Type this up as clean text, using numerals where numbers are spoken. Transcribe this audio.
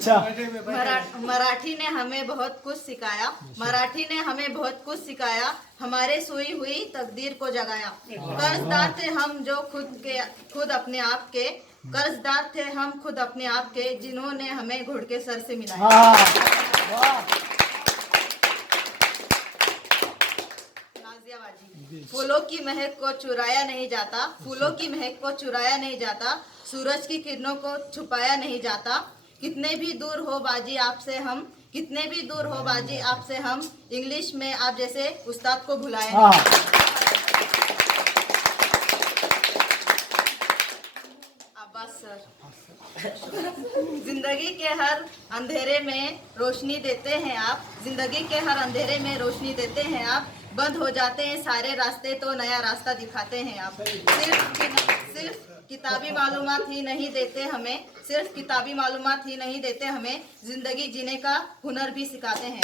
अच्छा। मराठी ने हमें बहुत कुछ सिखाया, मराठी ने हमें बहुत कुछ सिखाया, हमारे सोई हुई तकदीर को जगाया। कर्जदार थे हम जो खुद अपने आप के, कर्जदार थे हम खुद अपने आप के, जिन्होंने हमें घुड़ के सर से मिलाया। नाजियाबाजी। फूलों की महक को चुराया नहीं जाता, फूलों की महक को चुराया नहीं जाता, सूरज की किरणों को छुपाया नहीं जाता। कितने भी दूर हो बाजी आपसे हम, कितने भी दूर हो बाजी आपसे हम, इंग्लिश में आप जैसे उस्ताद को भुलाया नहीं। अब्बास सर। जिंदगी के हर अंधेरे में रोशनी देते हैं आप, जिंदगी के हर अंधेरे में रोशनी देते हैं आप, बंद हो जाते हैं सारे रास्ते तो नया रास्ता दिखाते हैं आप। सिर्फ किताबी मालूमात ही नहीं देते हमें, सिर्फ किताबी मालूमात ही नहीं देते हमें, जिंदगी जीने का हुनर भी सिखाते हैं।